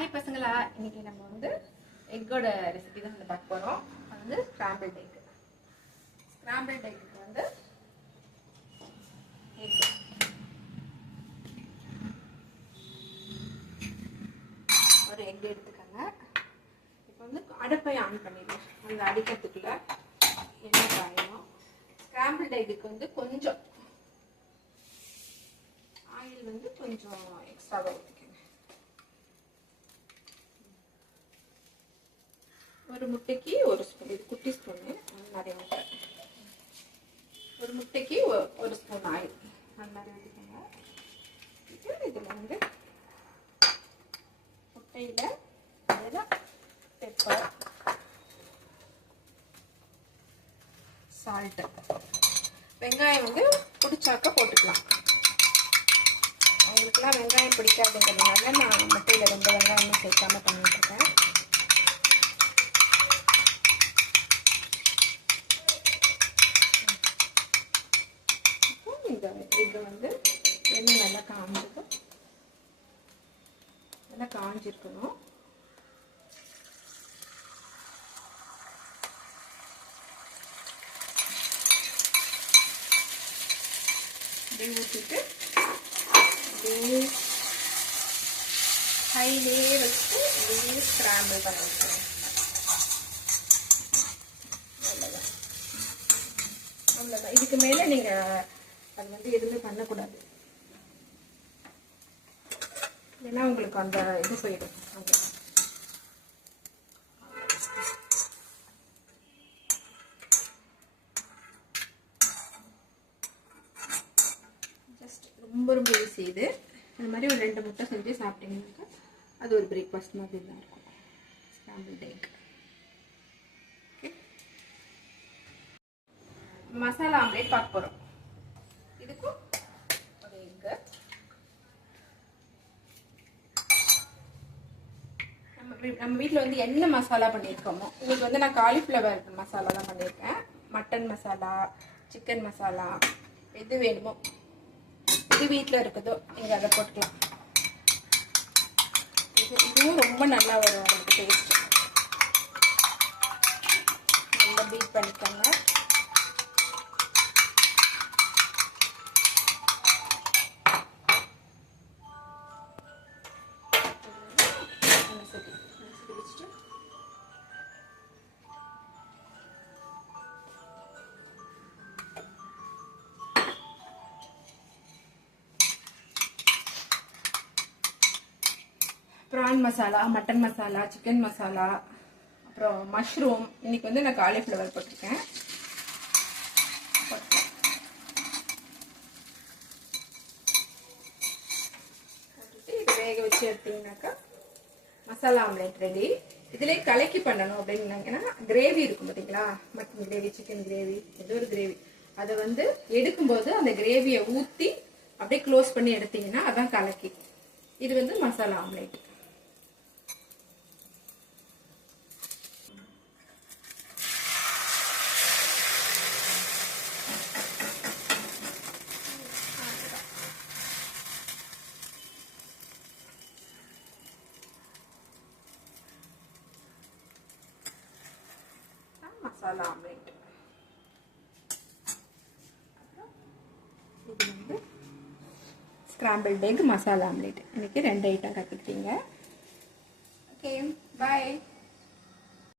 Hi பசங்களா, இன்னைக்கு நம்ம வந்து எக்கோட ரெசிபி தான் பார்க்க போகிறோம். அது வந்து ஸ்கிராம்பிள்ட் எக். ஸ்கிராம்பிள்ட் எக்கு வந்து எக் ஒரு எக் எடுத்துக்கோங்க. இப்போ வந்து அடுப்பை ஆன் பண்ணிடலாம். அந்த அடிக்கிறதுக்குள்ள எண்ணெய் காயணும். ஸ்கிராம்பிள்ட் எக்குக்கு வந்து கொஞ்சம் ஆயில் வந்து கொஞ்சம் எக்ஸ்ட்ராவாக ஊற்றிக்கோங்க. ஒரு முட்டைக்கு ஒரு ஸ்பூன், இது குட்டி ஸ்பூனு, நிறைய முட்டை. ஒரு முட்டைக்கு ஒரு ஸ்பூன் ஆயில் அந்த மாதிரி ஊற்றிக்கோங்க. இதில் வந்து முட்டையில் அதில் பெப்பர், சால்ட்டு, வெங்காயம் வந்து பிடிச்சாக்க போட்டுக்கலாம். அவங்களுக்குலாம் வெங்காயம் பிடிக்காதுங்கிறதுனால நான் முட்டையில் 2 வெங்காயமும் சேர்க்காம பண்ணிட்டுருக்கேன். எக்கு வந்து எண்ணெய் நல்லா காஞ்சிருக்கணும். இப்படி ஊற்றிட்டு இப்படியே ஹைலே வச்சு இப்படியே ஸ்கிராம்பிள் பண்ண வைக்கணும். அவ்வளோதான். இதுக்கு மேலே நீங்கள் அது வந்து எதுவுமே பண்ணக்கூடாது. ஏன்னா உங்களுக்கு அந்த இது போயிடும். ஜஸ்ட் ரொம்ப ஈஸி இது. அந்த மாதிரி ஒரு 2 முட்டை செஞ்சு சாப்பிட்டீங்கன்னாக்கா அது ஒரு பிரேக்ஃபாஸ்ட் மாதிரி தான் இருக்கும். ஸ்கிராம்பிள்ட் எக். ஓகே, மசாலா ஆம்லேட் பார்க்க போகிறோம். இதுக்கும் ஒரு எக்கு, நம்ம வீட்டில் வந்து என்ன மசாலா பண்ணியிருக்கோமோ, இன்னைக்கு வந்து நான் காலிஃப்ளவர் மசாலா தான் பண்ணியிருக்கேன். மட்டன் மசாலா, சிக்கன் மசாலா, எது வேணுமோ இது வீட்டில் இருக்குதோ நீங்கள் அதை போட்டுக்கலாம். இதுவும் ரொம்ப நல்லா வரும் உங்களுக்கு டேஸ்ட். நல்லா பீட் பண்ணிக்கோங்க. Prawn masala, mutton masala, chicken masala, அப்புறம் மஷ்ரூம். இன்னைக்கு வந்து நான் காலிஃப்ளவர் போட்டிருக்கேன். போட்டுட்டு இது வேக வச்சு எடுத்தீங்கன்னாக்கா மசாலா ஆம்லேட் ரெடி. இதுலேயே கலக்கி பண்ணணும் அப்படின்னாங்கன்னா கிரேவி இருக்கும் பார்த்தீங்களா, மட்டன் கிரேவி, சிக்கன் கிரேவி, ஏதோ ஒரு கிரேவி, அதை வந்து எடுக்கும்போது அந்த கிரேவியை ஊற்றி அப்படியே க்ளோஸ் பண்ணி எடுத்தீங்கன்னா அதான் கலக்கி. இது வந்து மசாலா ஆம்லேட். மசாலா ஆம்லேட். இது வந்து ஸ்கிராம்பிள்ட் எக் மசாலா ஆம்லேட். இன்னைக்கு 2 ஐட்டம் கற்றுக்கிட்டீங்க. ஓகே, பாய்.